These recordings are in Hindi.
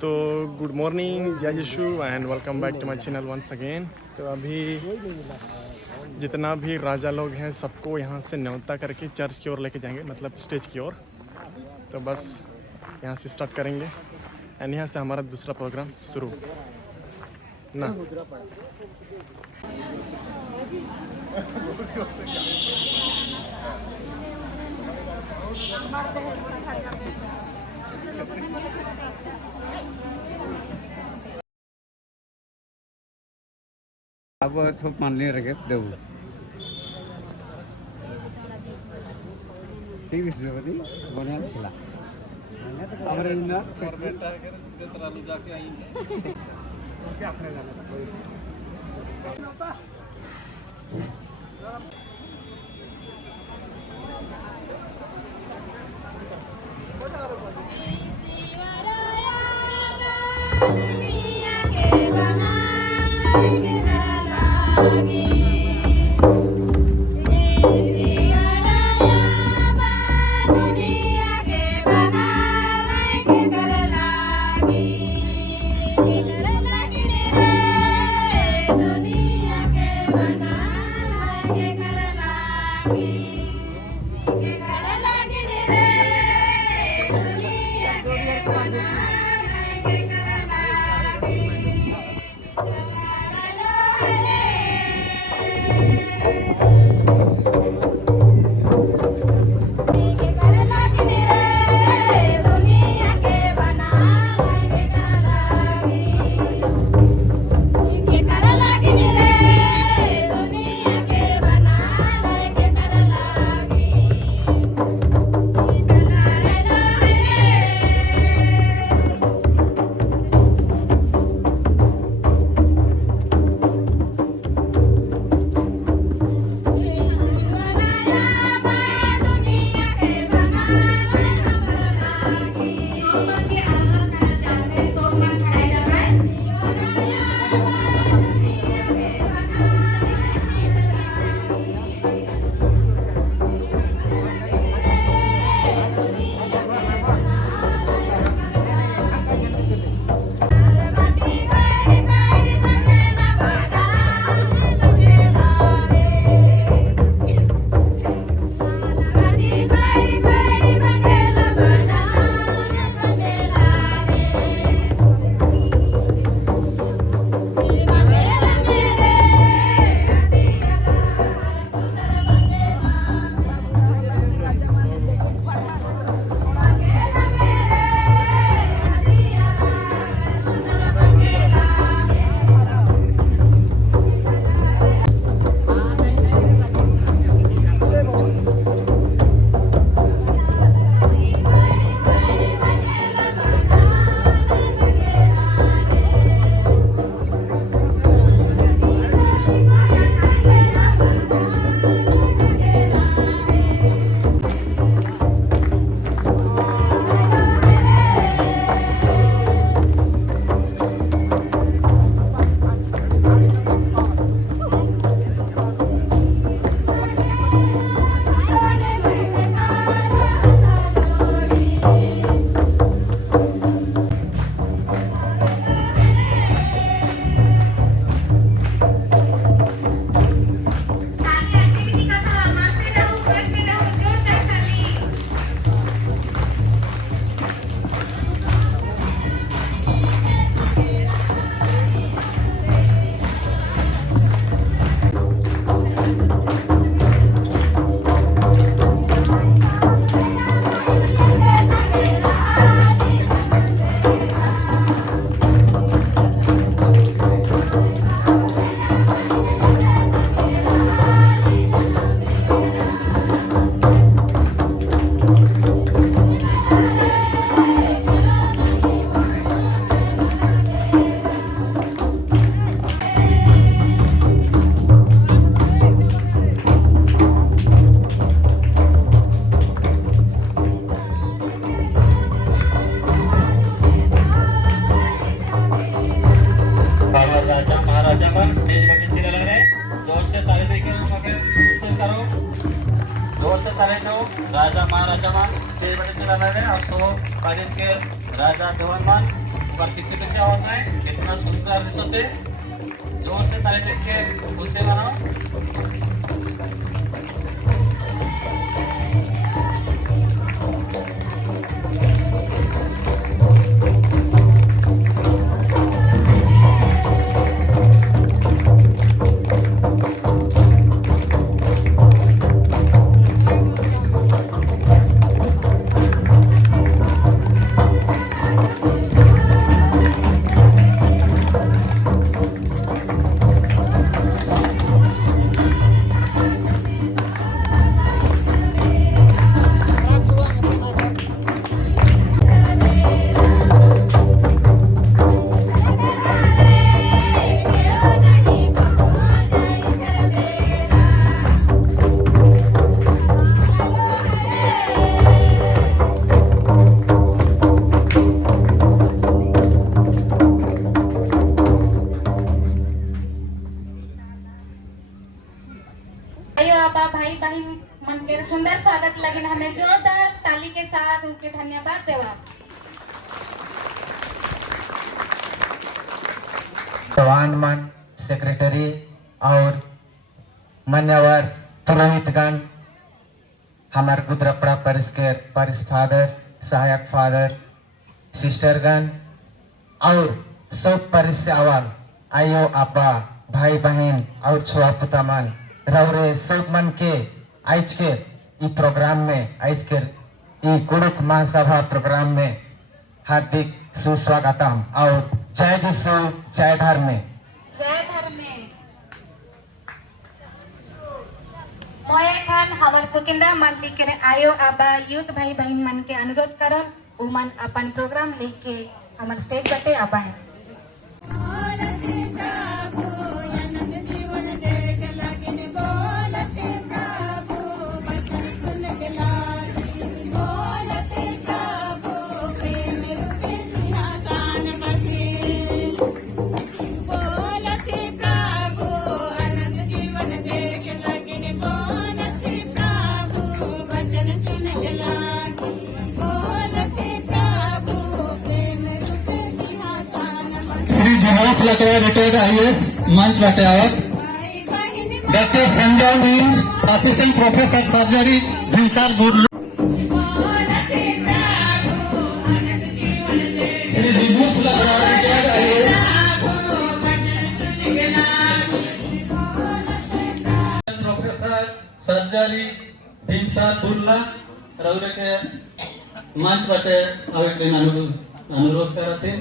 तो गुड मॉर्निंग, जय Yeshu and welcome back to my channel once again. तो अभी जितना भी राजा लोग हैं सबको यहाँ से न्योता करके चर्च की ओर लेके जाएंगे, मतलब स्टेज की ओर। तो बस यहाँ से स्टार्ट करेंगे एंड यहाँ से हमारा दूसरा प्रोग्राम शुरू ना। aku सब मानने रखे देव ठीक है श्रीपति बढ़िया खिला हमारे ना तरह जाके आएंगे क्या अपने जाना राजा महाराजा स्टेज पर चला रहे हैं और सो बारिश के राजा देवानमान पर पीछे पीछे आवाज है कितना सुंदर दिसते जोर से ताली देख के खुशी मनाओ। भाई बहन मन के सुंदर स्वागत लगिन हमें जोरदार ताली के साथ उनके धन्यवाद देवा। सवानमान सेक्रेटरी और मान्यवर पुरोहितगण, हमारे गुदरपड़ा परिस के परिस फादर, सहायक फादर, सिस्टरगण और सब परिस से अवाल आयो अब्बा भाई बहन और छुआ पुतामान रौरे सब मन के आज के ई प्रोग्राम में आज के ई कुड़ुक महासभा प्रोग्राम में हार्दिक सुस्वागतम और जय जिसु जय धर्म में जय धर्म में मोए खान हमार कुचिंडा मंडी के आयो आबा यूथ भाई बहन मन के अनुरोध करम उमन अपन प्रोग्राम लेके हमार स्टेज बटे आबा है। लकड़ा रिटायर्ड आईएएस मंच बटे आवत doctor Sanjay means assistant professor surgery Dilshad Gurlu Shri Dinesh Lakra retired IAS professor surgery Dilshad Gurla रौरे के मंच बटे आवे के अनुरोध करते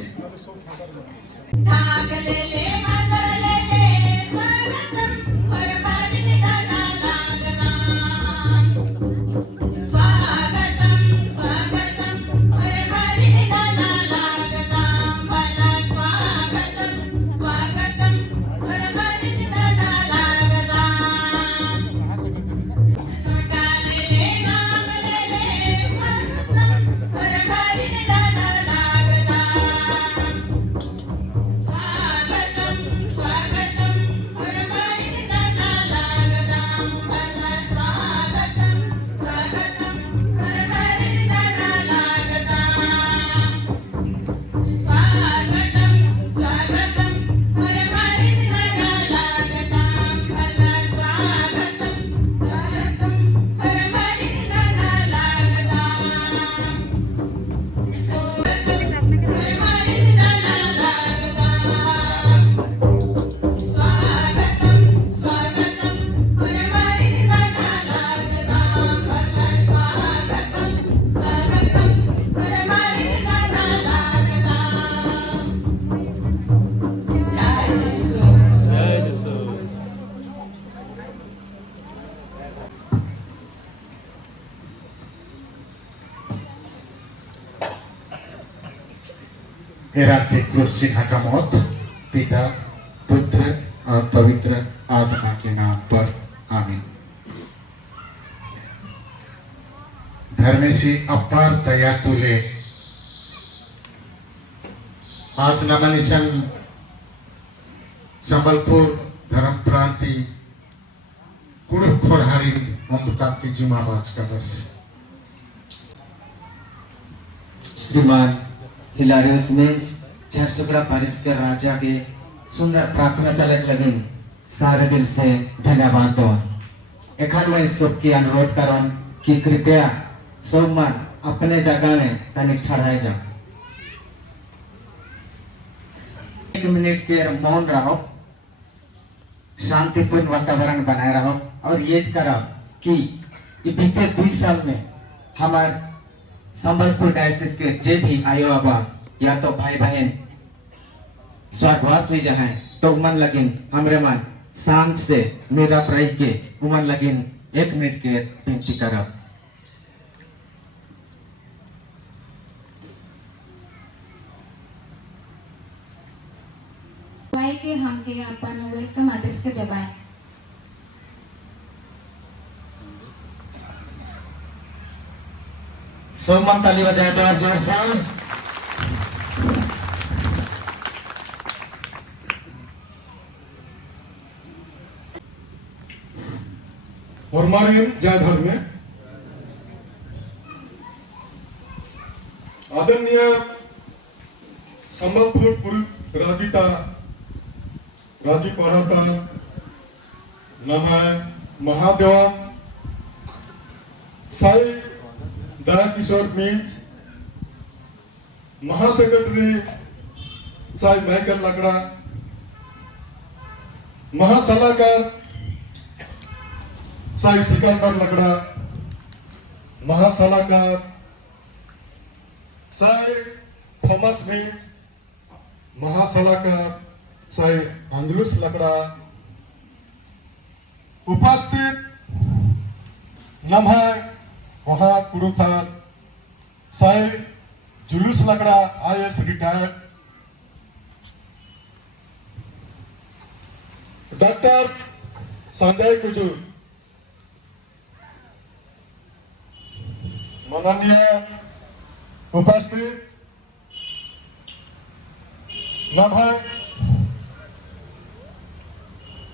एराते कुर्सी हकामत पिता पुत्र और पवित्र आत्मा के नाम पर आमीन। धर्मेशी अपार दया तुले आज नमनिशन संबलपुर धर्म प्रांति कुड़ खोरहारी ममकाती जुमा बाज का बस श्रीमान हिलारियस मीन्स झरसुगड़ा परिस के राजा के सुंदर प्रार्थना चलक लगी सारे दिल से धन्यवाद दो। एखन मैं सबके अनुरोध करन कि कृपया सब मन अपने जगह में तनिक ठहराए जाओ। 1 मिनट के मौन रहो, शांतिपूर्ण वातावरण बनाए रहो और ये करो कि बीते 2 साल में हमारे संबलपुर डायसिस के जे भी आयो आबा या तो भाई बहन स्वर्गवास हुई जाए तो उमन लगिन हमरे मन शांत से मेरा रह के उमन लगिन 1 मिनट के विनती करब। के हमके अपन वेलकम एड्रेस के देबाए। सब मन ताली बजाए तो जोर से। हमारे जय धर्म में आदरणीय संबलपुर पूर्व राजी पढ़ाता नमः महादेवा साई दया किशोर मीज महासेक्रेटरी साई माइकल लकड़ा महासलाहकार साई सिकंदर लकड़ा महासलाहकार साई थॉमस मीज महासलाहकार साई अंजलुस लकड़ा उपस्थित नमः वहां कुड़ुथार साई जुलूस लकड़ा IAS retired doctor Sanjay Kujur माननीय उपस्थित नमः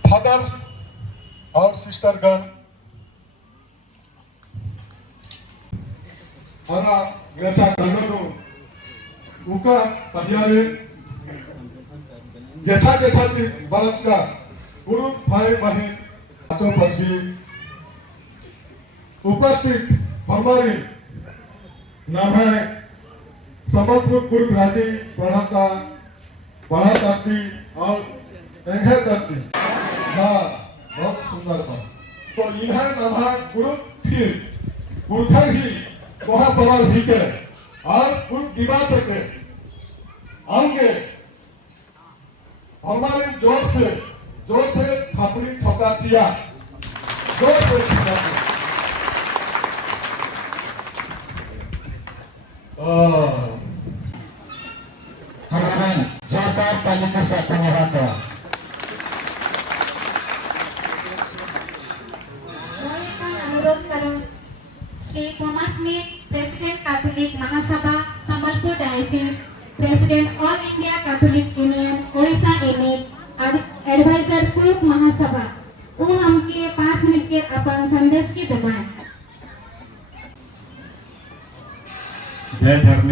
फादर और सिस्टर गण हरा व्यथा करनो उका पहियारे यथा बालक का गुरु भाई बहन आतो पक्षी उपस्थित हमारी नाम है संबलपुर पूर्व राजी पढ़ा करती और एंगे करती। हाँ बहुत सुंदर था। तो इन्हें नाम है गुरुथर ही वहां बवाल ही के और गुरु दिवा सके आएंगे हमारे जोर से थापड़ी ठोका चिया जोर से हमारा जोरदार ताली के साथ धन्यवाद। अनुरोध करो Shri Thomas Minj president Catholic Mahasabha Sambalpur diocese president all India Catholic union Odisha unit adviser पूर्व महासभा वो हमके 5 मिनट के अपन संदेश की दबाएं। जय धर्म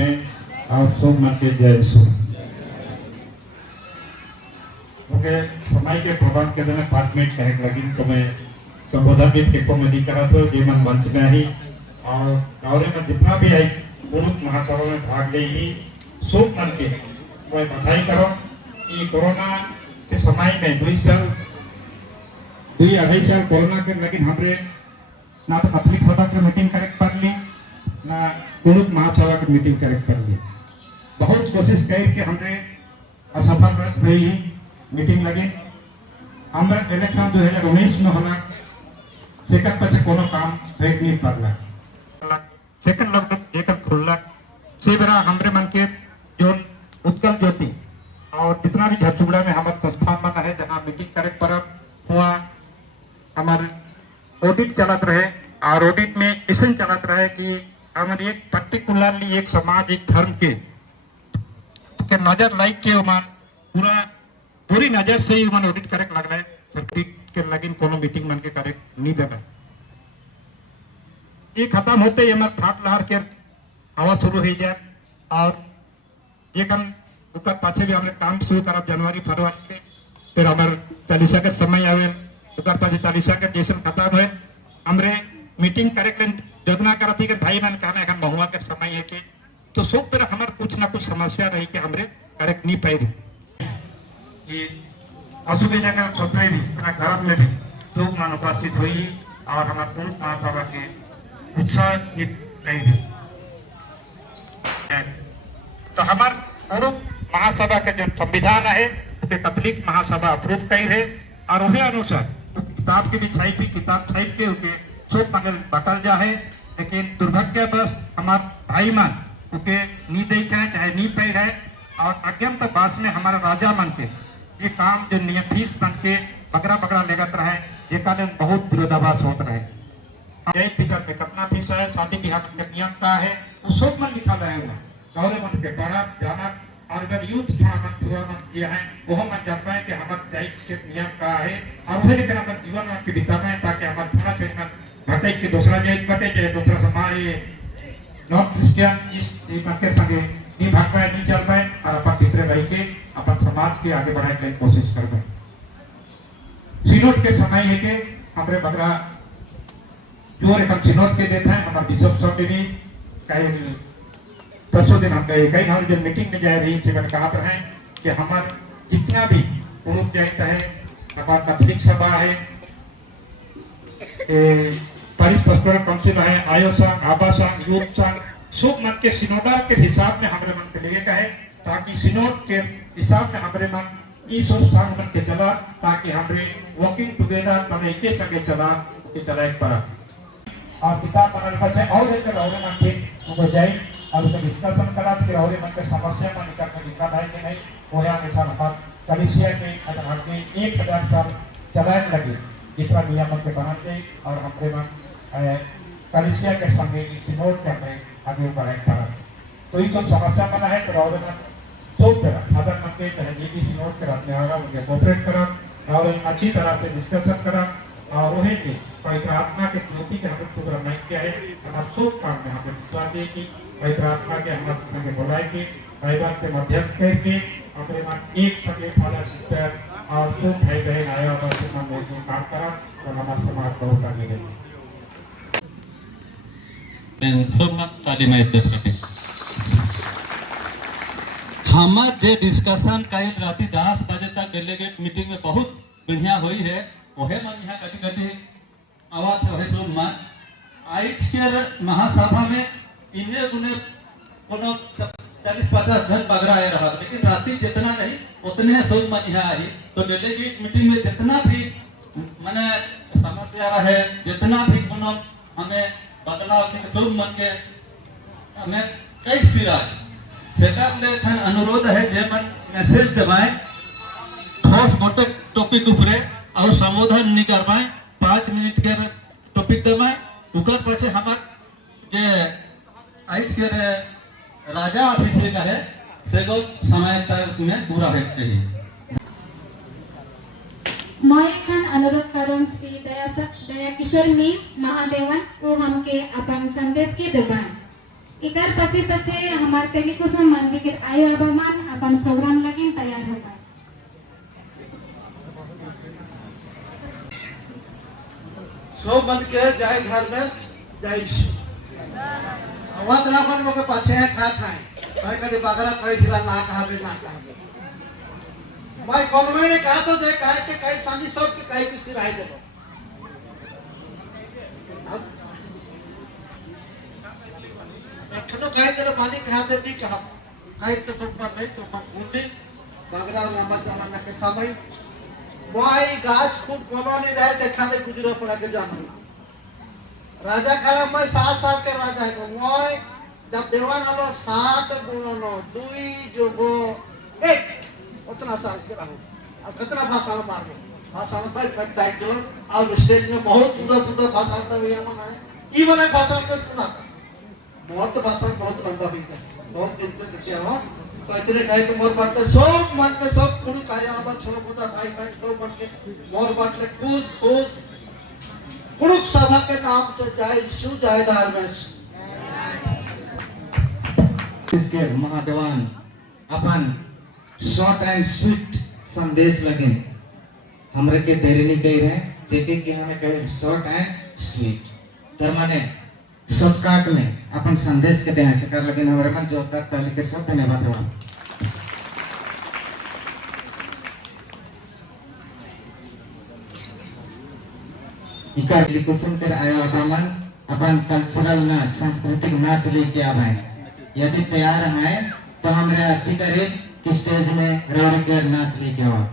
और सब मन के जय यीशु। ओके समय के प्रभाव के दिन 5 मिनट कहे लगी तो मैं संबोधन भी के कॉमेडी करा तो जीवन मंच में ही और गाँव में जितना भी आई मुलुक महासभा में भाग ले ही सब मन के मैं बधाई करो कि कोरोना के समय में 2 साल कोरोना के लेकिन हमरे ना तो कैथोलिक सभा के मीटिंग करेक्ट कर ली ना मुलुक महासभा की मीटिंग करेक्ट कर ली। बहुत कोशिश करके हमने असफल रही मीटिंग लगी। हमारे इलेक्शन 2019 में होना सेकंड पचे कोनो काम फेक नहीं पड़ला सेकंड लॉकडाउन एक खुलला से बेरा हमरे मन के जो उत्कल ज्योति और जितना भी झरझुगड़ा में हमारे संस्थान बना है जहाँ मीटिंग करेक्ट पर हुआ हमारे ऑडिट चलत रहे और ऑडिट में ऐसे चलत रहे कि हमारे एक पर्टिकुलरली एक समाज एक धर्म के नजर लाइक के उमान पूरी नजर से ही उमान ऑडिट करेक्ट लग रहा है सर्किट के लगिन कोनो मीटिंग मन के करेक्ट नहीं दे रहा। ये खत्म होते ही हमारे थाट लहर के हवा शुरू हो जाए और एक हम उकर पाछे भी हमने काम शुरू करब जनवरी फरवरी में, फिर हमार चालीसा के समय आवे, उकर पाछे चालीसा के जैसे खत्म हुए हमरे मीटिंग करे के योजना करती कि भाई मन कहना है महुआ के समय है कि तो सब पर हमार कुछ ना कुछ समस्या रही कि हमरे करे नहीं पाई रही असुविधा का सोचने भी अपना घर में भी लोग मान उपस्थित हुई और हमारे पुरुष महासभा के उत्साह रही। तो हमारे पुरुष महासभा के जो संविधान है उसके कैथोलिक महासभा अप्रूव कही है और वही अनुसार किताब के भी छाई भी किताब छाई के उके सब मगल बटल जा है, लेकिन दुर्भाग्यवश हमारे भाई मन उके नहीं दे के चाहे नहीं पे है और अज्ञान तो बास में हमारा राजा मन के ये काम जो नियम फीस बन के बगरा बगरा लगत रहे ये कारण बहुत विरोधाभास होता रहे। भीतर में कितना फीस है, शादी ब्याह के नियम का है वो सब मन लिखा रहे हुआ गवर्नमेंट के बड़ा जाना और अगर यूथ टूर्नामेंट टूर्नामेंट किया है वो हम जानते हैं कि हमारे दायित्व के नियम का है और वही लेकर हमारे जीवन में बिताना है ताकि हमारे थोड़ा थोड़ा घटे के दूसरा जाइत बटे चाहे दूसरा समाज नॉन क्रिश्चियन इस के संगे नहीं भाग पाए नहीं चल पाए और अपन भीतर रह के अपन समाज के आगे बढ़ाने की कोशिश कर पाए। सिनोड के समय है कि हमारे बगरा जो एक सिनोड के देते हैं हमारे बिशप सब भी कई परसों दिन हम गए कई हमारे जब मीटिंग में जा रही थी मैंने कहा रहे कि हमारे जितना भी पुरुष जाता है हमारा कैथोलिक सभा है, पारिस पास्टोरल काउंसिल है, आयो संघ, आबा संघ, यूथ संघ सब मन के सिनोडल के हिसाब में हमारे मन के लिए का है ताकि सिनोड के हिसाब में हमारे मन इस स्थान मन के चला ताकि हमारे वर्किंग टुगेदर तब एक संगे चला के चला एक पर और किताब बनल पर और एक और मन के वो जाए और उसका डिस्कशन करा फिर और मन के समस्या का निकल के लिखा है कि नहीं वो यहाँ के साथ हमारे कलिसिया के अगर के 1000 साल चलाने लगे जितना नियम के बनाते और हमारे मन कलिसिया के संगे सिनोड के हमें आगे बढ़ाए करा तो ये सब समस्या बना है तो और मन तो फादर मन के तहजीबी सिनोड के रखने वाला उनके कोऑपरेट करा और अच्छी तरह से डिस्कशन करा और वही की पवित्र आत्मा के ज्योति के हमें शुभ रखना किया है हमारे सब काम में हमें विश्वास दिए कि पवित्र आत्मा के हमारे संगे बुलाए के परिवार के मध्यस्थ करके हमारे मन एक संगे फादर सिस्टर और सब भाई बहन आया और मन काम करा और हमारे समाज बहुत आगे गए। हमार जे डिस्कशन कल राति 10 बजे तक डेलीगेट मीटिंग में बहुत बढ़िया हुई है वहे मन यहाँ कटी कटी आवाज है सब मन आज के महासभा में इन्हें गुने कोनो 40-50 जन बगरा आए रहा लेकिन राति जितना नहीं उतने सब मन यहाँ आई तो डेलीगेट मीटिंग में जितना भी मैंने समस्या रहे जितना भी कोनो हमें बदलाव के सब मन के हमें कई सिरा सेकर ले थन अनुरोध है जे मन मैसेज देवाए ठोस गोटे टॉपिक ऊपरे और संबोधन नहीं करवाए 5 मिनट के टॉपिक देवाए उकर पछे हमर जे आज के राजा अभिषेक है सेगो समय तक में पूरा होत चाहिए। मैं खान अनुरोध करूं श्री दया किशोर मीज महादेवन को हमके अपन संदेश के देवाएं इकर पचे हमारे तेलिकुसुम मंदिर के आयो अभिमान अपन प्रोग्राम लगे तैयार हो पाए। सो मन के जाय घर में जाय आवाज ना मन के पाछे खा खाए भाई कभी बगरा कई जिला ना कहा बे ना कहा भाई कौन मैंने कहा तो दे कहे के कई शादी सब के कई कुछ राय दे खनो कहे तेरे पानी के हाथ नहीं कहा कई तो सब पर नहीं तो मन घूमने बगरा लंबा जाना के समय मोई गाछ खूब कॉलोनी रहे देखा ले गुजरा पड़ा के जाना राजा खाला मैं 7 साल के राजा है मोई जब देवान हलो 7 गुणनो 2 जोगो 1 उतना साल के रहो अब कितना भाषण मार लो भाषण भाई कई किलो और स्टेज में बहुत सुंदर भाषण था ये मन है ई वाला भाषण के सुना बहुत भाषण बहुत लंबा हुई है बहुत दिन तक किया हो तो इतने कहे कि मोर बाटले सब मन के सब कुल कार्य आवा छोड़ बोता भाई बहन सब मन के मोर बाटले खुश कुरुक सभा के नाम से जय यीशु जय धर्मेश इसके महादेवान अपन शॉर्ट एंड स्वीट संदेश लगे हमरे के देरी नहीं कह रहे जेके कि हमें कहे शॉर्ट एंड स्वीट तर माने शॉर्टकट में अपन संदेश के दे ऐसे कर लगे हमारे मन जो तक पहले के सब धन्यवाद हुआ इका कुसुम कर आयो अपन कल्चरल नाच सांस्कृतिक नाच लेके आए यदि तैयार हैं तो हमरे अच्छी करे कि स्टेज में रोड के नाच लेके आओ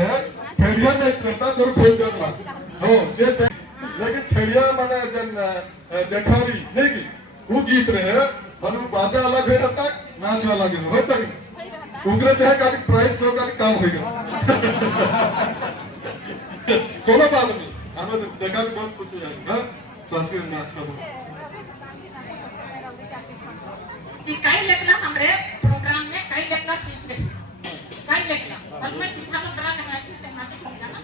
है ठेड़िया नहीं करता तो भेज देला हो जे लेकिन ठेड़िया माने जन जेठारी नहीं की वो गीत रहे मनु बाजा अलग है रहता नाच अलग है होता नहीं उगरे देह का प्राइस को का काम हो गया कोनो बात नहीं हमें देखा बहुत खुशी है हां संस्कृत नाच का कि कई लेखला हमरे प्रोग्राम में कई लेखला सीख ले कई लेखला और मैं सीखा तो करा करना है नाचे को जाना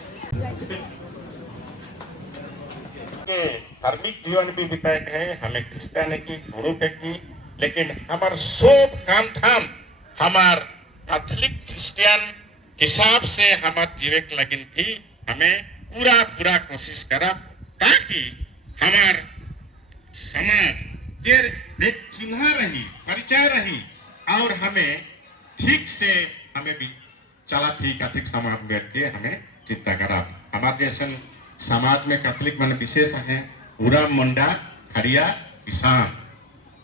के धार्मिक जीवन भी बिताए हैं हमें क्रिश्चियन की गुरु के की लेकिन हमार सब काम धाम हमार कैथोलिक क्रिश्चियन हिसाब से हमार जीवे के लगिन भी हमें पूरा कोशिश करा ताकि हमार समाज के एक चिन्ह रही परिचय रही और हमें ठीक से हमें भी चला थी कैथोलिक समाज में के हमें चिंता करा हमारे जैसे समाज में कैथोलिक मन विशेष है पूरा मुंडा खड़िया किसान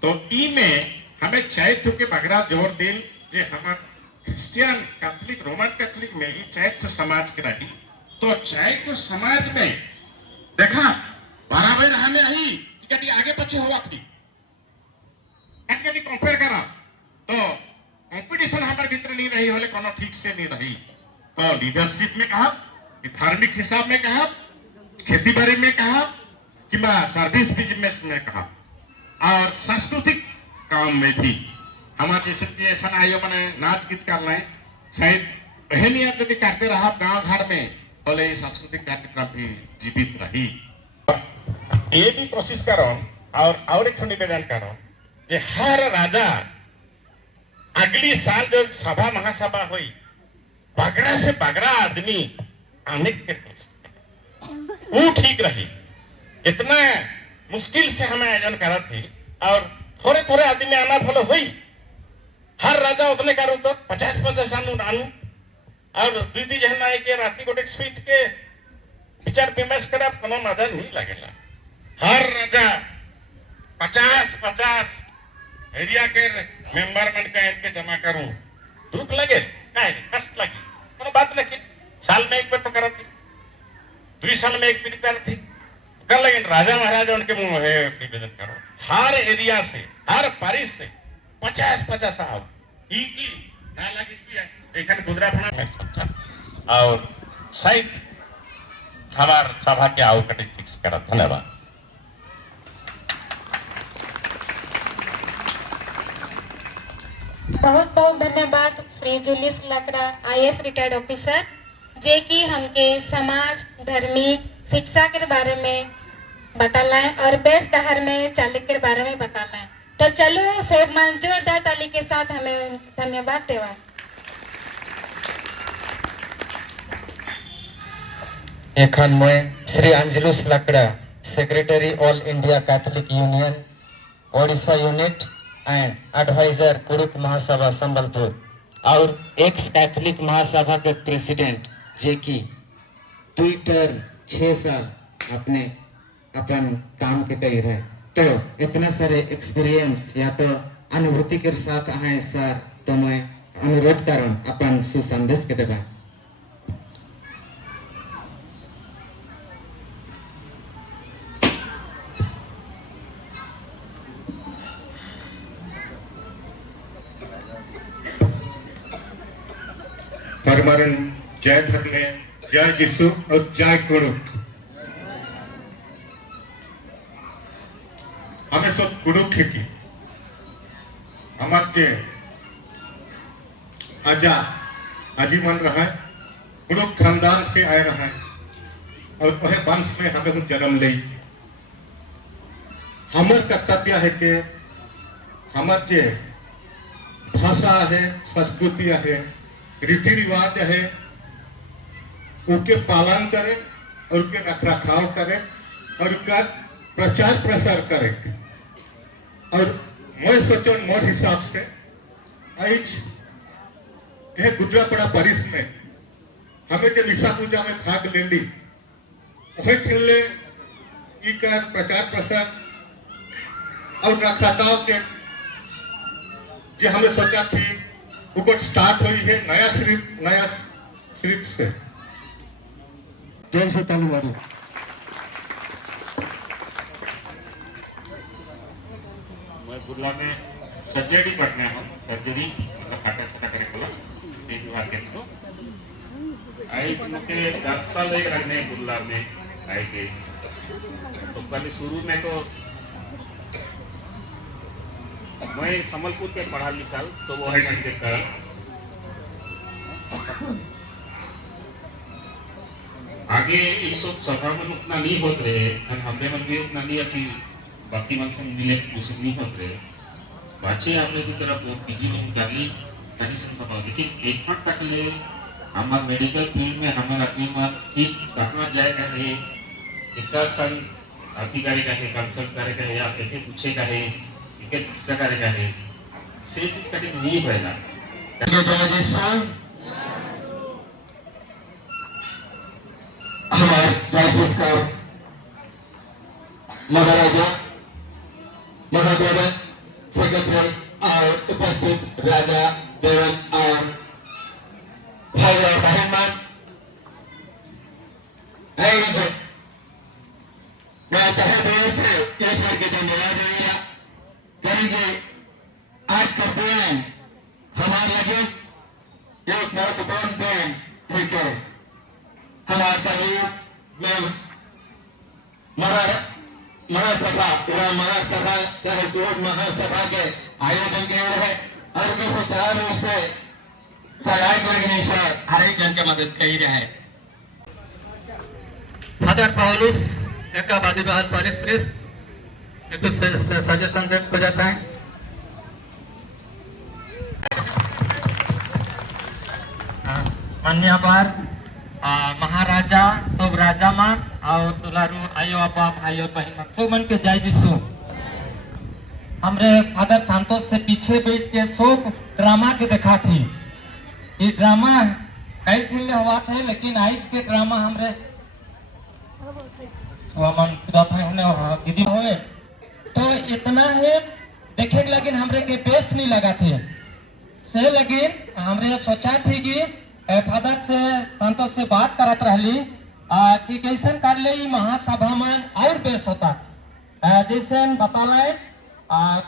तो ई में हमें चैत्य के बगरा जोर दिल जे हमार क्रिश्चियन कैथोलिक रोमन कैथोलिक में ही चैत्य समाज के रही तो चैत्य समाज में देखा बराबर हमें रही कभी आगे पीछे हुआ थी कभी कंपेयर करा तो कंपटीशन हमारे भीतर नहीं रही होले कोनो ठीक से नहीं रही तो लीडरशिप में कहा कि धार्मिक हिसाब में कहा खेती बाड़ी में कहा कि सर्विस बिजनेस में कहा और सांस्कृतिक काम में भी हमारे जैसे ऐसा आयो मैंने नाच गीत कर रहे शायद बहनिया यदि करते रहा गांव घर में बोले सांस्कृतिक कार्यक्रम भी जीवित रही ये भी कोशिश करो और एक निवेदन करो कि हर राजा अगली साल जो सभा महासभा हुई बगड़ा से बगड़ा आदमी आने के वो ठीक रही इतना मुश्किल से हमें आयोजन करा थी और थोड़े आदमी आना भलो हुई हर राजा उतने करूँ तो 50 आनू आनू और दीदी जहना के राती गोटे स्वीट के विचार विमर्श करा कोनो मजा नहीं लगेगा हर राजा 50 एरिया के मेंबर मन का इनके जमा करूं दुख लगे नहीं कष्ट लगी कोनो बात नहीं साल में एक बार तो करती 2 साल में एक बार थी कर लेकिन राजा महाराजा उनके मुंह है निवेदन करो हर एरिया से हर पारिश से 50 आओ की ना लगी कि एखन गुजरा बना और शायद हमार सभा के आओ कटिंग फिक्स करा धन्यवाद बहुत बहुत धन्यवाद श्री जूलियस लकड़ा IAS रिटायर्ड ऑफिसर जे कि हमके समाज धार्मिक शिक्षा के बारे में बताना और बेस डहर में चालिक के बारे में बताना है तो चलो सब जोरदार ताली के साथ हमें धन्यवाद देवा एखन मैं Shri Angelus Lakra secretary all India Catholic union Odisha unit and adviser Kurukh Mahasabha Sambalpur और एक्स कैथोलिक महासभा के प्रेसिडेंट जे की 2 टर्म 6 साल अपने अपन काम के कही रहे तो इतना सारे एक्सपीरियंस या तो अनुभूति के साथ आए सर तो मैं अनुरोध करूं अपन सुसंदेश के देवा परमारण जय धर्मे जय जिसु और जय कुरुक हमें सब कुरुक की हमारे आजीवन रहा कुरुक खानदान से आए रहा और वह वंश में हमें जन्म ले हमार कर्तव्य है कि हमारे भाषा है संस्कृति है रीति रिवाज है उनके पालन करे और उनके रखरखाव करे और उनका प्रचार प्रसार करे और मैं सोचो मोर हिसाब से आज गुजरापड़ा परिस में हमें जो निशा पूजा में भाग ले ली वही खेलने का प्रचार प्रसार और रखरखाव के जो हमें सोचा थी वो स्टार्ट हुई है नया सिर्फ से जोर से ताली मारो। मैं बुर्ला में सर्जरी पढ़ने हम सर्जरी मतलब काटा छोटा करे बोला ये विभाग के तो आई के 10 साल एक रहने बुर्ला में आए के तो पहले शुरू में तो मैं संबलपुर के पढ़ा लिखा सब वो है देकर आगे ये सब सभा में उतना नहीं होते रहे हमने मन भी उतना नहीं अभी बाकी मन से मिले कुछ नहीं होते रहे बाचे हमने की तरफ पीजी में डाली कहीं संभव लेकिन एक मिनट तक ले हमारे मेडिकल फील्ड में हमारा अपनी मन ठीक कहाँ जाएगा है एक संग अधिकारी का है कंसल्ट करेगा है या कैसे पूछेगा है कैसे चिकित्सा करेगा है से चीज का नहीं होएगा हमारे राजेश का महाराजा महादेवन सेक्रेटरी और उपस्थित राजा देवन और भाई और बहन मैं तहे दिल से ईश्वर के धन्यवाद करेंगे। आज का दिन हमारे लगे एक महत्वपूर्ण दिन ठीक है। हमारे परिवार में महासभा चाहे दूर महासभा के आयोजन किया है और किसी चारों से सहायक ऑर्गेनाइजेशन हर एक जन की मदद कर रहा है। फादर पाउलुस एक आबादी बहाल पारिस प्रेस एक सजेशन व्यक्त हो जाता है। मान्यवर महाराजा सब राजा मान और दुलारू आयो अपा भाई और बहन सब मन के जय जिसु हमरे फादर संतोष से पीछे बैठ के सब ड्रामा के देखा थी। ये ड्रामा कई ठीक हुआ थे लेकिन आज के ड्रामा हमरे दीदी हुए तो इतना है देखे लेकिन हमरे के बेस नहीं लगा थे से लेकिन हमरे सोचा थी कि फादर से संतोष से बात करत रहली कि कैसे कर ले महासभा में और बेस होता जैसे बताला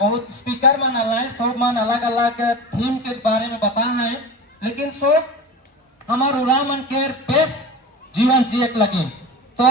बहुत स्पीकर मन अलग सब मन अलग अलग थीम के बारे में बता है लेकिन सब हमार उड़ा मन के बेस जीवन जिए लगी तो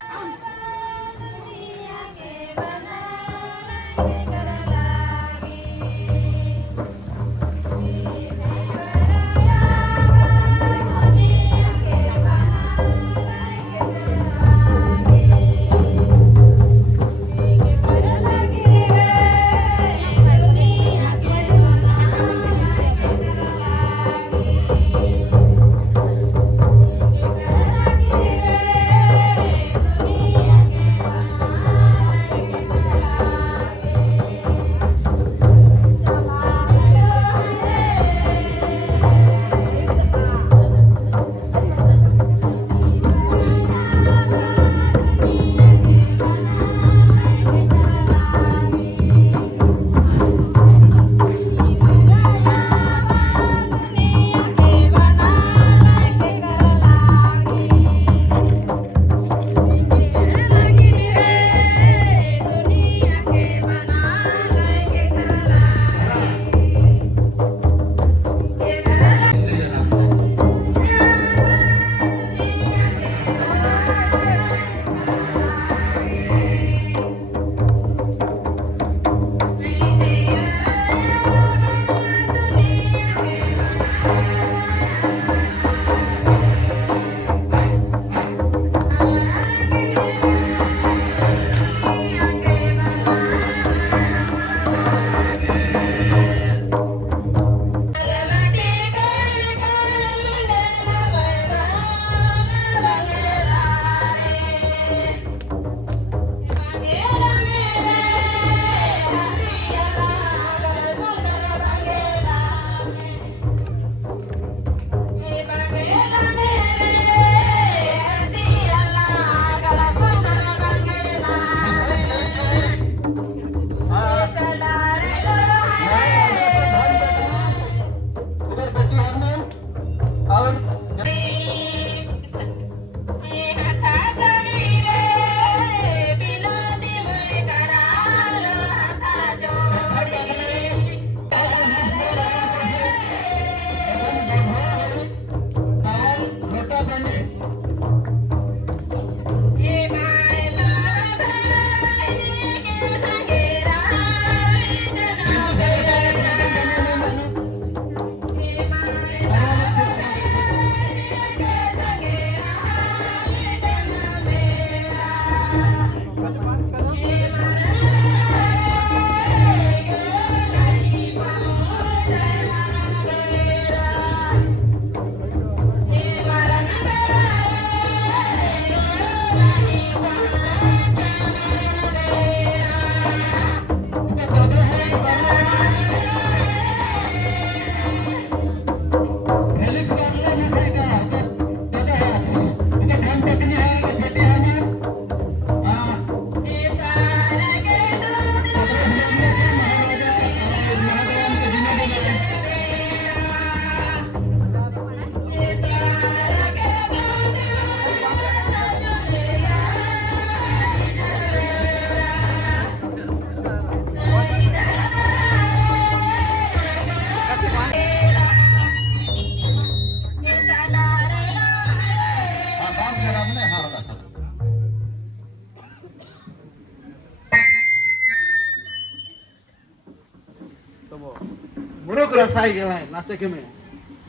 शौक रसाई गया है नाचे के में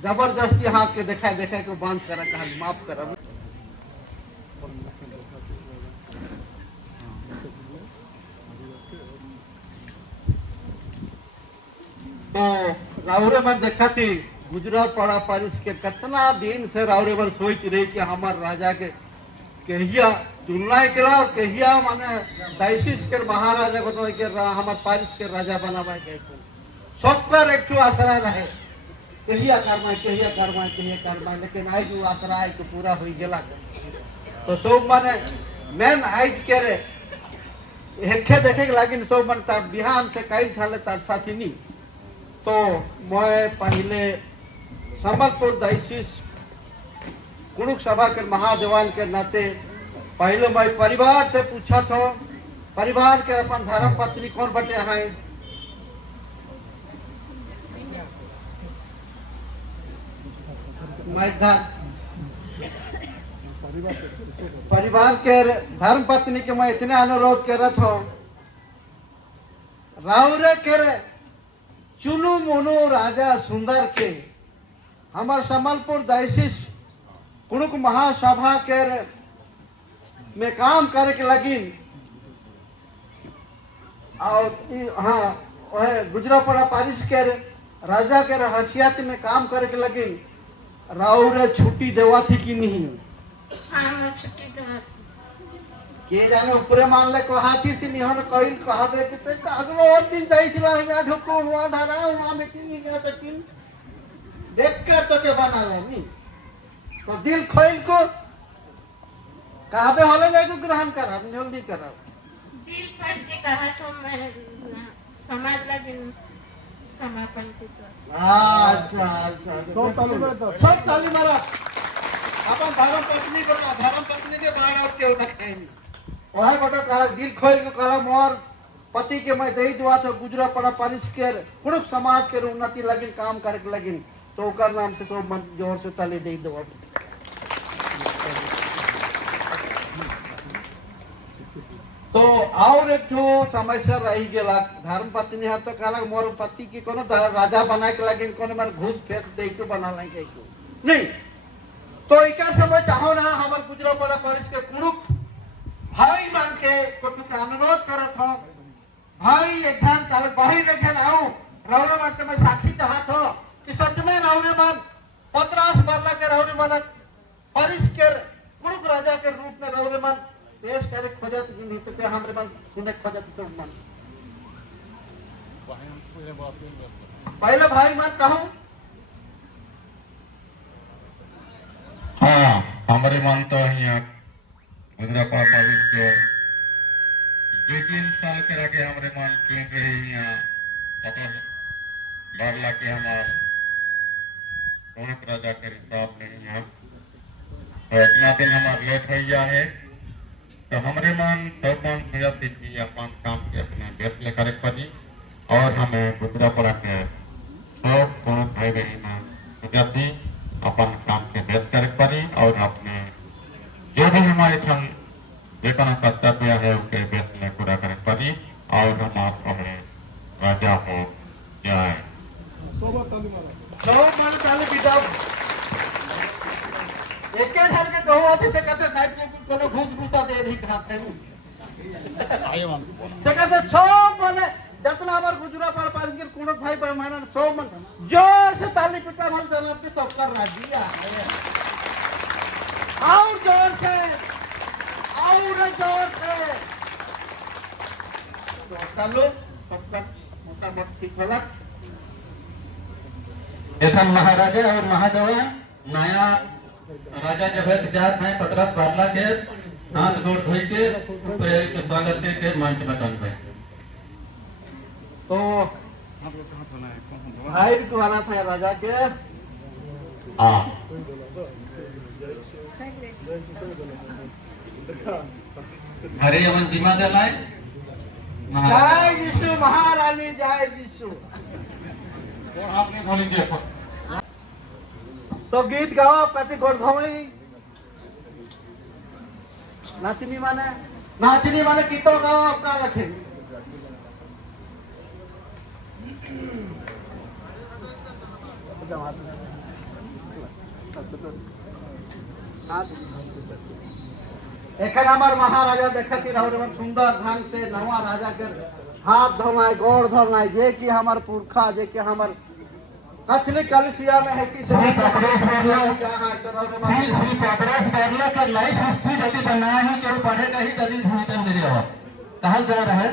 जबरदस्ती हाथ के देखा को बांध कर कहा माफ कर। तो राउरे में देखा थी गुजरात पड़ा पारिस के कितना दिन से राउरे में सोच रही कि हमार राजा के कहिया चुनना के और कहिया माने डायसिस के महाराजा को तो के हमार पारिस के राजा बनावा के सब पर एक तो आसरा रहे कहिया कर्मा लेकिन आज वो आसरा है कि पूरा हो गया। तो सब माने मैन आज के रे हेखे देखे लगिन सब मन तार बिहान से कई थाले तार साथी नहीं। तो मैं पहले संबलपुर डायसिस कुणुक सभा के महादेवान के नाते पहले मैं परिवार से पूछा था परिवार के अपन धर्म पत्नी कौन बटे हैं। मैं परिवार के धर्म पत्नी के मैं इतने अनुरोध कर रहा था राउरे के चुनु मुनु राजा सुंदर के हमार संबलपुर डायसिस कुणुक महासभा के में काम करे के लगिन और हाँ वह गुजरापड़ा पारिस के राजा के हसियात में काम करे के लगिन राउरे छुट्टी देवा थी कि नहीं। हाँ छुट्टी देवा के जाने ऊपरे मान ले कहा थी सी निहन कइल कहबे कि ते अगलो दिन जाई छिला हिया ढुको हुआ धारा हुआ मीटिंग गया तो किन देख कर तो के बना लेनी तो दिल खोल को कहबे होले जाए को ग्रहण करब जल्दी करब दिल खोल के कहा तो मैं समाज लगी समापन की तो अच्छा सब ताली मारा अपन धर्म पत्नी के बाढ़ और क्यों न खाएंगे वह गोटा कहा दिल खोल के कहा मोर पति के मैं दही दुआ तो गुजरा पड़ा पारिस के कुणुक समाज के उन्नति लगिन काम करे के लगिन तो ओकर नाम से सब मन जोर से ताली दे दो। तो और एक जो समस्या रही गेला धर्म पत्नी है तो कहला मोर पति की कोनो राजा बना के लगिन कोनो मार घूस फेस दे के बना लेंगे नहीं। तो इका समय चाहो ना हमार गुजरा पड़ा पारिस के कुणुक भाई मान के कोटु का अनुरोध करत हो भाई एखान ताल बहिर एखान आओ रावण मान से मैं साक्षी चाहत हो कि सच में रावण मान 15 बरला के रावण मान पारिस के कुणुक राजा के रूप में रावण मान पेश करे खोजत नहीं तो के हमरे मान सुने खोजत तो मान पहले भाई मान कहूं हाँ हमारे मन तो यहाँ गुजरापड़ा पारिस के 2-3 साल के आगे हमारे मन ट्रेन रही यहाँ बारला के हमार कुणुक राजा के हिसाब में यहाँ तो इतना दिन हमारे लेट हो गया है तो हमारे मन सब मन सुझाती थी अपन काम के अपने बेस लेकर पड़ी और हमें गुजरापड़ा के सब कुणुक भाई बहन में सुझाती अपन काम के बेस कर पड़ी और अपने जो भी हमारे ठान जेकना कर्तव्य है उसके बेस में पूरा कर पड़ी और हम आपको है राजा हो जाए एक साल के दो ऑफिस से कहते नाइट में कोनो घूस घूसा दे नहीं खाते हैं से कहते सब माने जितना हमार गुजरात पारिस के कुणुक भाई पैमाना सब मन जोर से ताली पिटा भर जनाब के सब कर राजी है और जोर से चलो सबका मोटा ठीक वाला एखन महाराजा और महादेवा नया राजा जब है जात है 15 बारला के हाथ गोड़ धोई के स्वागत के मंच में चल गए। तो भाई भी आना था राजा के हाँ हरे अवन दिमा दलाए जय यीशु महारानी जय यीशु आपने बोली देखो तो गीत गाओ कति गोड़ धोई नाचनी माने गीतो गाओ आपका रखे एखन हमार महाराजा देखती रहो सुंदर ढंग से नवा राजा के हाथ धोनाई गोड़ धोनाई जे कि हमार पुरखा जे कि हमार कचली कलसिया में है कि श्री पद्रेश बैरले के लाइफ हिस्ट्री यदि बनाया है केवल पढ़े नहीं यदि धुनीतन दे हो कहा जा रहा है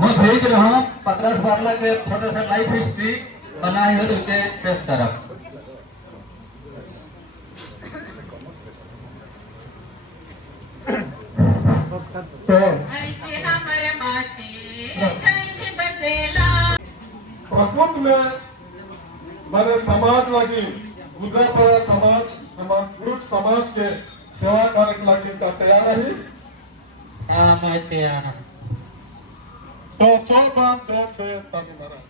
मैं भेज रहा हूँ पद्रेश बैरले के छोटे से लाइफ हिस्ट्री बनाए हो उसके पेश तरफ तो प्रकृत में मैंने समाज लगी गुजरापड़ा समाज हमारे पुरुष समाज के सेवा करे लगी का तैयार रही मैं तैयार तो 100 बार जोर से ताली मारा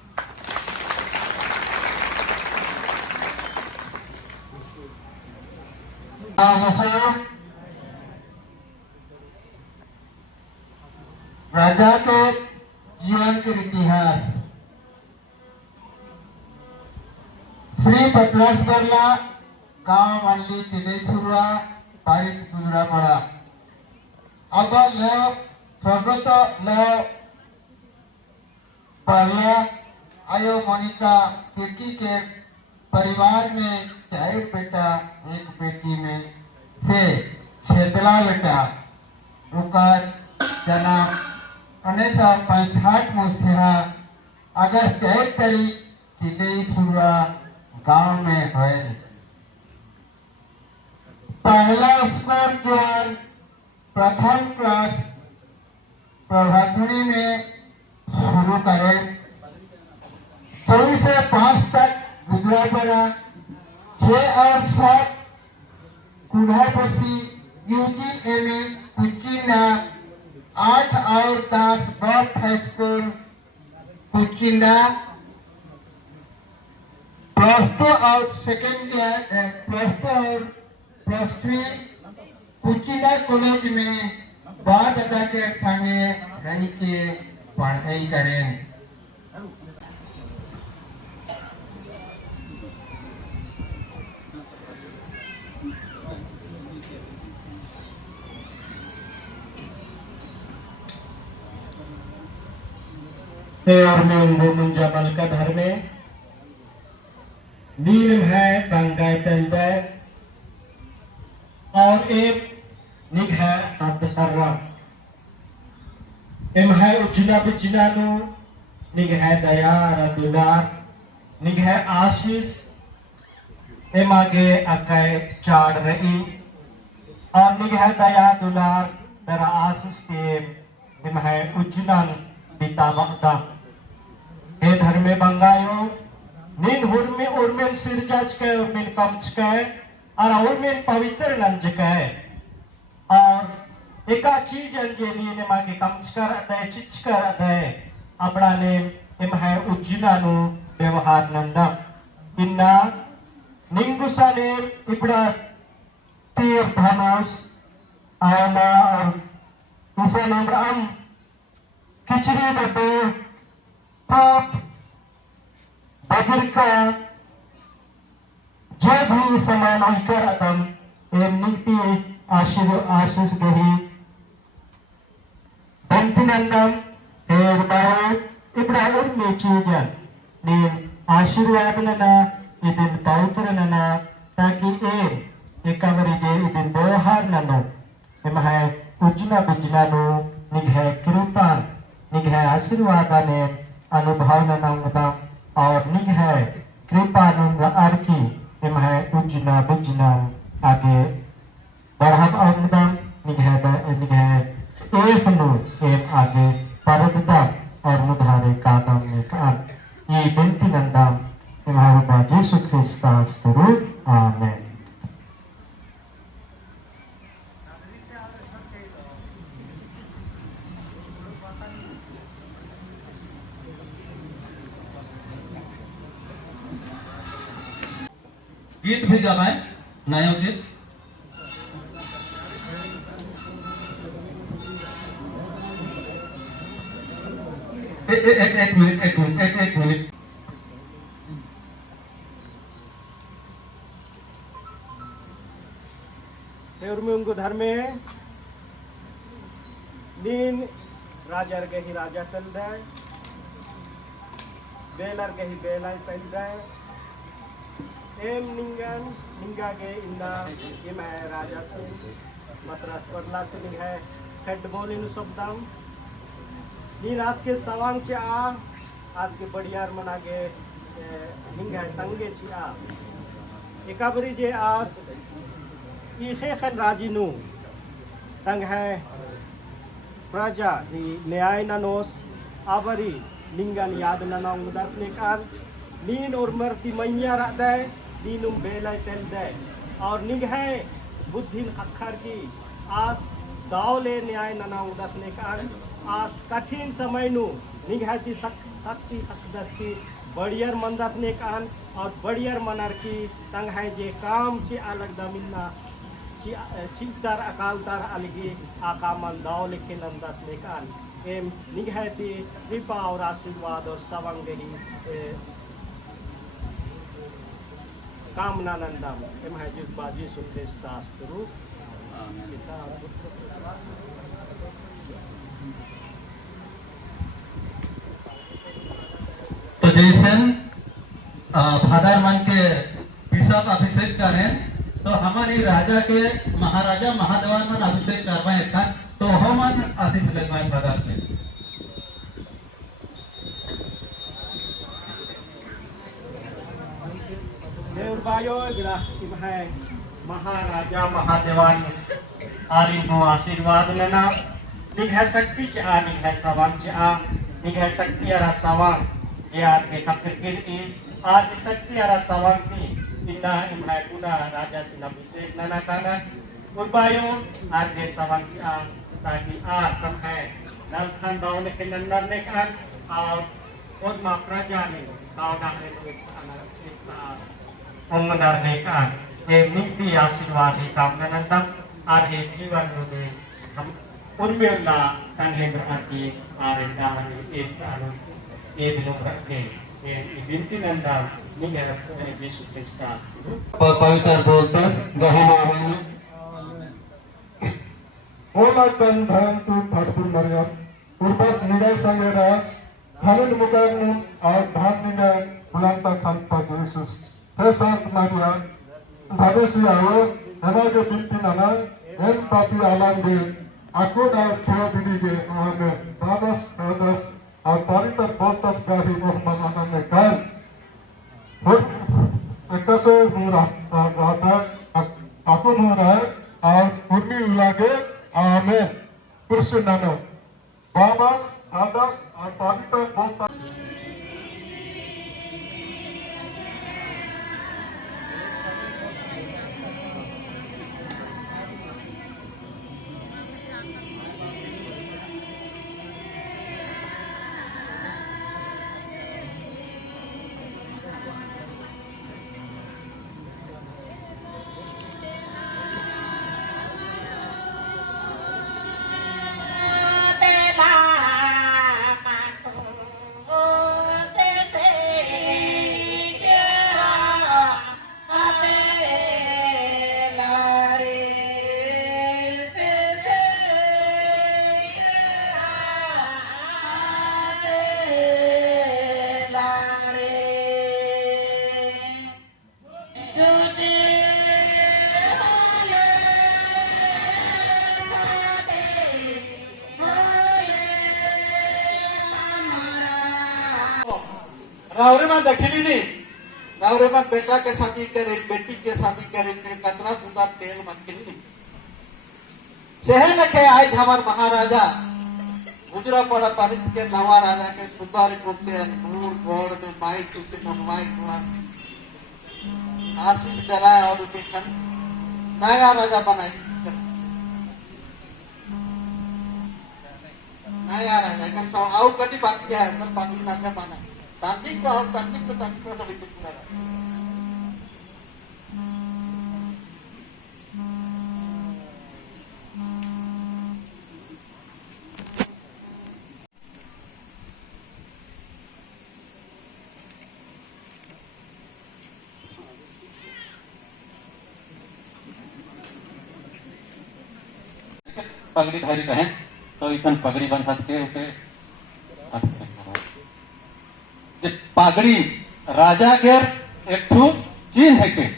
राजा के जीवन के इतिहास श्री पद्रेश बैरला गांव वाली तिलेश्वरा पारित गुजरा पड़ा अब लो स्वर्गत लो पहला आयो मोनिका तिर्की के परिवार में 4 बेटा 1 बेटी में से छेदला बेटा उनका जन्म 1965 मसीहा अगस्त 1 तारीख तिलेश्वरा गांव में हुए पहला स्कूल ज्ञान प्रथम क्लास प्रभातनी में शुरू करें 4 से 5 तक गुजरापड़ा 6 और 7 कुढ़ापसी UGME कुचिना 8 और 10 बॉट हाई स्कूल कुचिना +2 और सेकेंड ईयर +2 और +3 कुचिना कॉलेज में बाद अदा के संगे रही के पढ़ाई करें और में मुंजामल का धर्म में नील है बंगाई तंबे और एक निग है अतहरा एम है उजना बिजनानु निग है दया रदुलार निग है आशीष एम आगे अकाय चाड़ रही और निग है दया दुलार दरा आशीष के एम है उजनन बिता वक्ता हे धर्मे बंगायो निन हुर्मे उर्मेन सिरजाज के उर्मेन कमच के और उर्मेन पवित्र नंज के और एका चीज अंजे नी ने मागे कमच कर अदय चिच कर अदय अपना ने एम है उज्जनानु व्यवहार नंदा इन्ना निंगुसा ने इबड़ा तीर धनुष आयला और इसे नाम राम खिचड़ी डब्बे पाप बगर का जो भी समान होकर अदम एम नीति आशीष गही बंतिनंदम हेर बाहर इब्राहिम ने चीजन नीम आशीर्वाद नना इदिन पवित्र नना ताकि एकवरी जे इदिन व्यवहार ननो एम है उजना बिजना नो निघे कृपा निघे आशीर्वाद ने अनुभव नना और निघे कृपा नुंगा अर्की एम है उजना बिजना आगे बढ़ाव अवदान निघे एक नो एम आगे परददा और मुधारे कादम ने कान ये बिनती नंदम हमारे यीशु ख्रिस्ता स्तुरु आमेन गीत भी गाए नया गीत एक मिनट उर्मिंगु धर्मे नीन राजार गही राजा तल दे बेलर गही बेलाई तल दे एम निंगन निंगा गे इंदा ये मैं राजा से मतरास पडला से निंग है हेड बोली नु शब्दम नीन आज के सवांग चे आज के बढ़ियार मना गे निंग है संगे ची एकाबरी जे आज इखे खन राजिनु तंग है प्रजा दी न्याय ननोस आवरी निंगन याद ननांग दास नेकार नीन और मरती मैया रादे नीनुम बेलाई तेल दे और निंग है बुद्धिन अखर की आस दावले न्याय ननांग दास नेकार आस कठिन समय नु निंग है ती शक्ति अकदस की बढ़ियर मंदास नेकान और बढ़ियर मनर की तंग है जे काम ची अलग दमिन्ना चिंतार अकालतार अलगी आकामल दाव लिखे नंदास लेकान एम निगहती कृपा और आशीर्वाद और सवंगही कामना नंदम एम है जिस बाजी सुदेस्तास्तुरु तो जैसे फादर मन के बिशप अभिषेक करें तो हमारी राजा के महाराजा महादेवान मन अभिषेक करवाए था तो हम आशीष लगवाए फादर के देवबायो बिला है महाराजा महादेवान आरी को आशीर्वाद लेना निगह शक्ति चा निगह सवान चा निगह शक्ति अरा सवान यार के खातिर के आदि शक्ति अरा सवान की इंदा इमहाय पुना राजा सिनाभिषेक नना काना उर्बायो आगे सवान चा ताकि कम है नल खान दावने के नंदर ने कान और उस मा प्रजा ने दाव डाले उम्मदार ने कान ये मुक्ति आशीर्वाद ही काम नंदम आगे जीवन में हम उर्मिला संगे प्रति आरे दाहने एक आरो एक लोग रखे ये बिंती नंदम निगर यीशु क्रिस्ता पवित्र बोलतस गहिनावन ओला कन धन तू फटपुर मरियम उर्पस निगय संगे राज धनुन मुकरनु और धान निगय बुलंता खन पग यीशुस हे संत मारिया धबेसी आओ हमारे के बिंती नना एन पापी आलान दे आको डाल खेल विधि के हमें दादस और पवित्र बोलतस गाही वो मनाना में कर कैसे हो रहा था अकुन हो रहा है और उर्मी उलागे आमेन पुरुष नानो बाबस आदर्श और पवित्र बोलता रावरे में दखिली नहीं रावरे में बेटा के शादी करे बेटी के शादी करे कतरा सुंदर तेल मत नहीं शहर में के आज हमार महाराजा गुजरा पड़ा पारित के नवा राजा के सुंदर कुर्ते अनुकूल गोड़ में माइक टूटे माइक हुआ आशीष जलाए और उनके खन नया राजा बनाई नया राजा kan kau au kadi bakti hai kan panggil naga mana tanding ko sabi tu pura पगड़ी धारी कहें तो इतन पगड़ी बंधा के उके जे पगड़ी राजा के एक ठू चिन्ह है के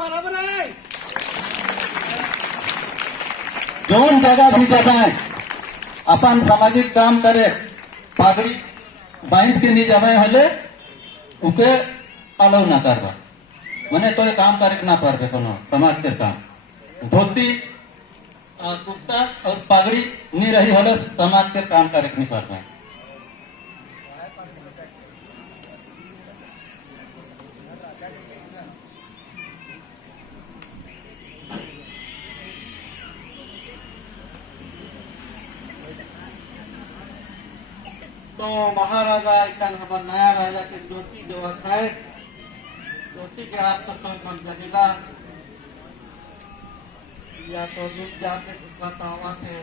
बराबर है। जोन जगह भी जाए अपन सामाजिक काम करे पगड़ी बांध के नहीं जावे हले उके अलाउ ना करवा मने तो काम करे ना पड़े कोनो समाज के काम धोती कुर्ता और पगड़ी नहीं रही हले समाज के काम करे नहीं पड़े। तो महाराजा इकन हमार नया राजा के ज्योति देवत है। ज्योति के हाथ तो सब मन जनिला या तो दूध जाके बतावा थे।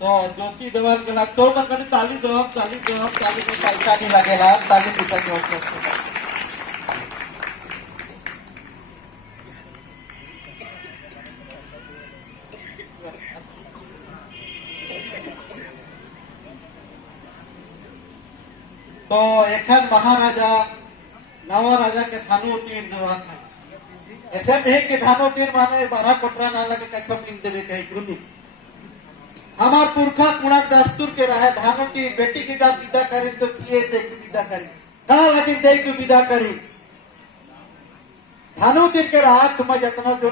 तो ज्योति देवल के लाग तो मन कनी ताली दो में पैसा नहीं लगेगा ताली पीता के तो एखन महाराजा नवा राजा के थानो तीर देवत है। ऐसे नहीं कि थानो तीर माने 12 कोटरा ना लगे कखो तीन देवे कहीं गुरुनी हमार पुरखा पुराण दस्तूर के रहे धानो की बेटी की जब विदा करी तो किए दे के विदा करी कहा लगी दे के विदा करी धानो तीर के रहा तुम जतना जो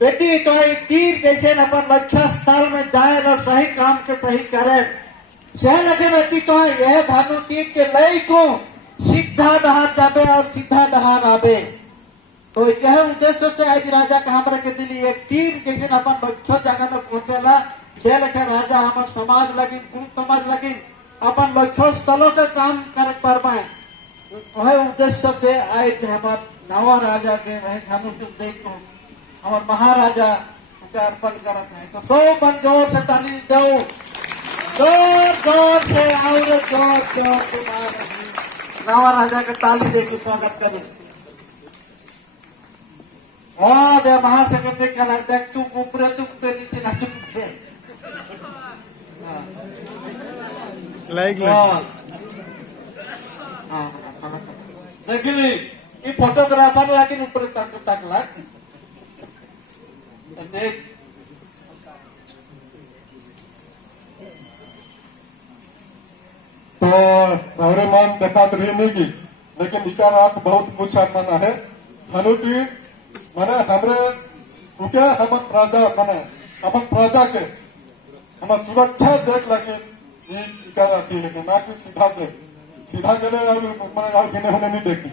बेटी तो एक तीर जैसे अपन लक्ष्य स्थल में जाए और सही काम के सही करे सह लगे बेटी तो यह धानो तीर के लई को सीधा डहार जाबे और सीधा डहार आबे। तो यह उद्देश्य से आज राजा का हमरा के दिली एक तीर जैसे अपन लक्ष्य जगह में पहुंचेला से लेके राजा हमार समाज लगी कुल समाज लगी अपन लक्ष्य स्थलों के काम कर पाए वह उद्देश्य से आज हमार नवा राजा के वह धानु देख को हमार महाराजा उनका अर्पण करत है। तो सो बन जोर से ताली दो जोर से और जोर नवा राजा के ताली दे के स्वागत करें। दे महासेक्रेटरी का देख तू ऊपरे तू पे नीचे ना तू पे लाइक देखिए ये फोटोग्राफर लेकिन ऊपर तक ला देख तो हमारे मान देखा तो नहीं की लेकिन इका रात बहुत कुछ माना है हनुती माने हमरे उके हम राजा माने हम प्रजा के हम सुरक्षा देख लगे ये इका राती लेकिन ना कि सीधा गले माने और गिने होने नहीं देखी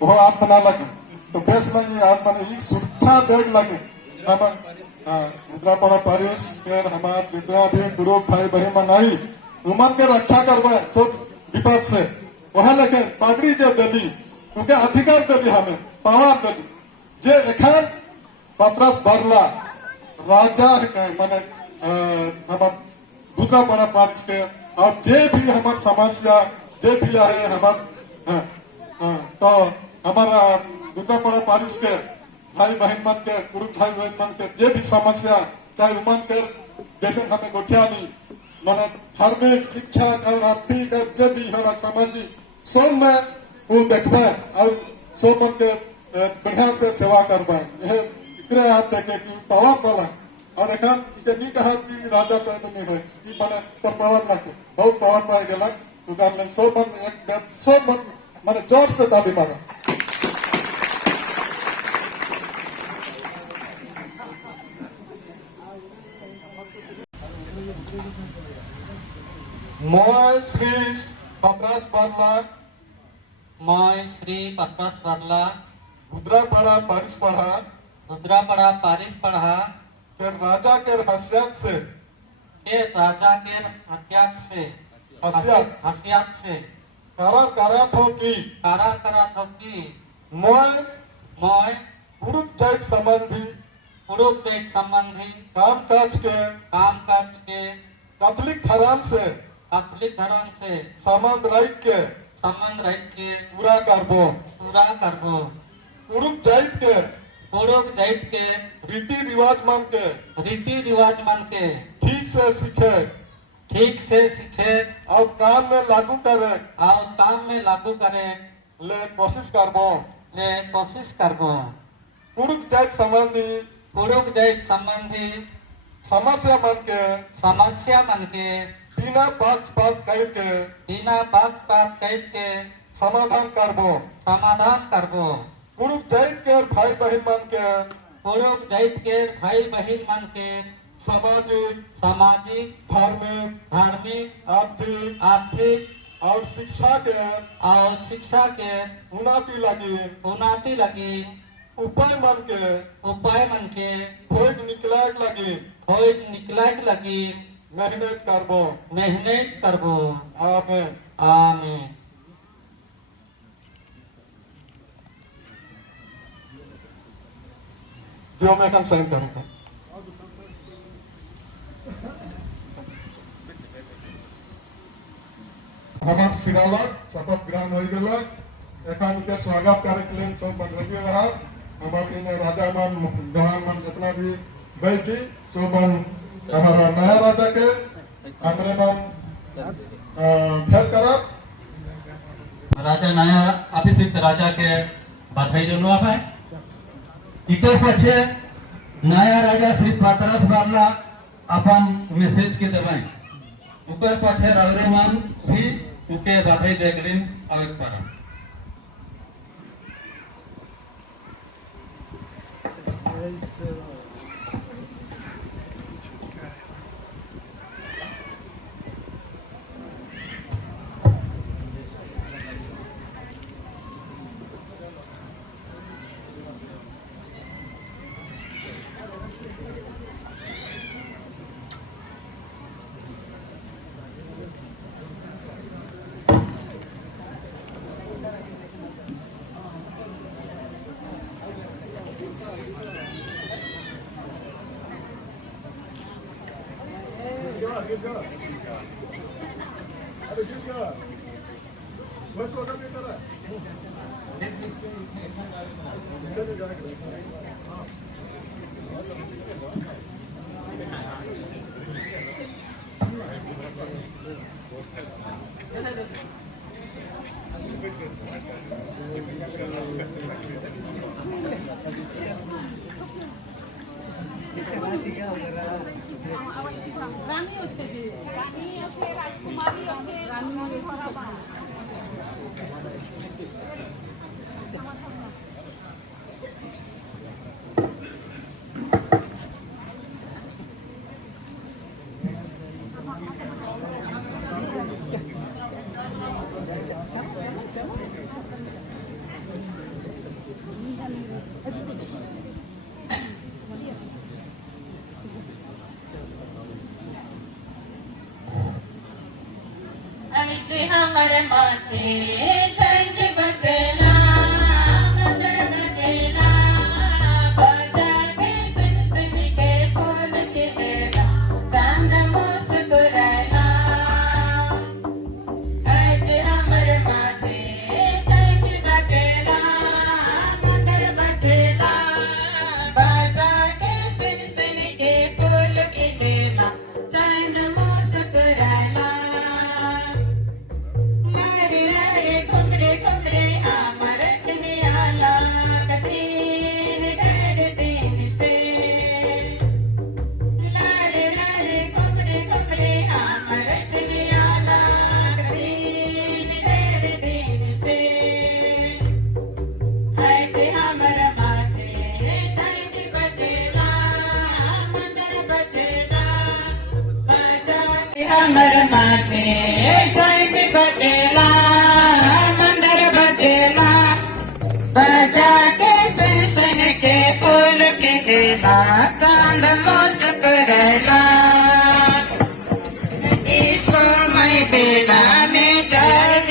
वो आप बना लगे तो बेस लगे आप माने ये सुरक्षा देख लगे हम रुद्रापड़ा पारिस के हमारे जितना भी गुरु भाई बहन मनाई उमन के रक्षा करवाए सब विपद से वह लेकिन पगड़ी जो दिली उनके अधिकार दिली हमें पावर दिली जे एखन पत्रस भरला राजा के माने हम रुद्रापड़ा पारिस के और जे भी हमार समस्या जे भी है हमार तो हमारा रुद्रापड़ा पारिस के भाई बहन मन के गुरु भाई बहन मन के जे भी समस्या चाहे उमन के जैसे हमें गोठियाली माने धार्मिक शिक्षा और आर्थिक जो भी है सामाजिक सब में वो देखबे और सब मन के बढ़िया से सेवा करबे यह इकरे हाथ के पावर वाला और एखन के नहीं कहा कि राजा तो नहीं है कि माने पर पावर ना बहुत पावर पाए गेला तो गाम में सब मन एक सब मन माने जोर से दाबी मारा मैं श्री पत्रस बरला मैं श्री पत्रस बरला रुद्रापड़ा पारिस पढ़ा के राजा के हसियत से हसियत से करार करात हो कि करार करत हो कि मैं मैं पुरुष जाति संबंधी पुरुष जाति संबंधी कामकाज के कामकाज के कैथोलिक धर्म से कैथोलिक धर्म से संबंध रख के पूरा करबो पुरुष जाति के पुरुष जाति के रीति रिवाज मन के ठीक से सीखे और काम में लागू करे ले कोशिश करबो पुरुष जाति संबंधी समस्या मन के बिना पक्षपात करके समाधान करबो पुरुष जाति के भाई बहन मन के सामाजिक धार्मिक आर्थिक और शिक्षा के उन्नति लगी उपाय मन के खोज निकलाक लगी मेहनत करबो आमीन। जो मैं कम साइन करूँगा हमार सिरालक शपथ ग्रहण हो गया एकान के स्वागत करे के लिए सब बनरबी रहा हमारे इन राजा मन जवान मन जितना भी बैठी सोबन हमारा नया राजा के हमरे मन फेल करब राजा नया अभिषिक्त राजा के बधाई जनुआ है इतो पछे नया राजा श्री पातरस बाबला अपन मैसेज के देवाई ऊपर पछे रवरेमान भी उके बधाई देगलिन आवक पर रानी अच्छे राजकुमारी अच्छे हमारे माचे चंद बचला मंदिर बचला बजा के सुन सुन के फूल खिलेला चांद मुस्कुराला आज हमारे माचे चंद बचला मंदिर बचला बजा के सुन सुन के फूल खिलेला चांद मुस्कुराला हमर माचे जैन बदला मंदर बदला बजा के सुन सुन के फूल खिलेला चांद मुस्कुराला इस समय बेला में जब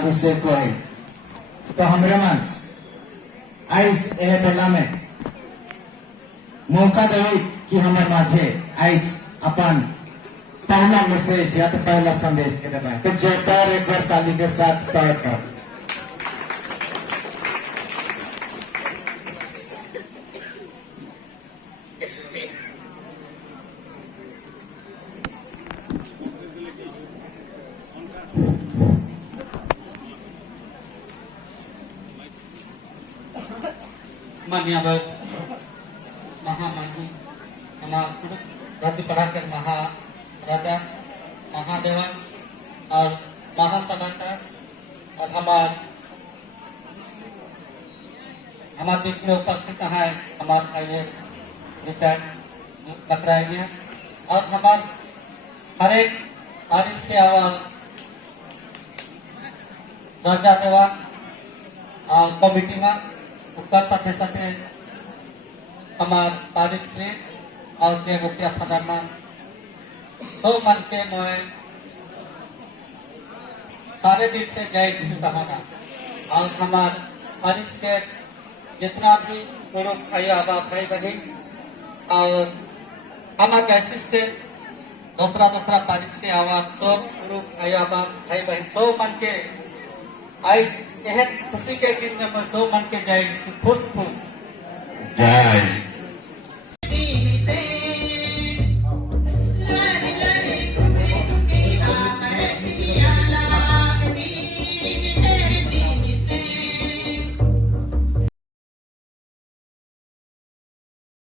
अभिषेक को है तो हमरे मन आइज ए बेला में मौका देवे कि हमर माझे आइज अपन पहला मैसेज या तो पहला संदेश के देवे तो जोरदार एक बार ताली के साथ स्वागत कर मान्यवर महामानी हमारे राज्य पढ़ाकर महाराजा महादेवन और महासभाकर और हमारे बीच में उपस्थित है हमारे रिटायर्ड बकराइए और हमारे हर एक बारिश से अवल राजा देवा और कमिटी में उपकर साथे साथे हमार बारिश प्रेम और जे मुखिया प्रधानमंत्री सब मन के मैं सारे दिल से जय यीशु कहाना। और हमार परिस के जितना भी गुरु भाई बाप भाई बहन और हमार कैसिस से दूसरा परिस से आवा सब गुरु भाई बाप भाई बहन सो मन के आज यह खुशी के दिन में सो मन के जय यीशु खुश खुश जय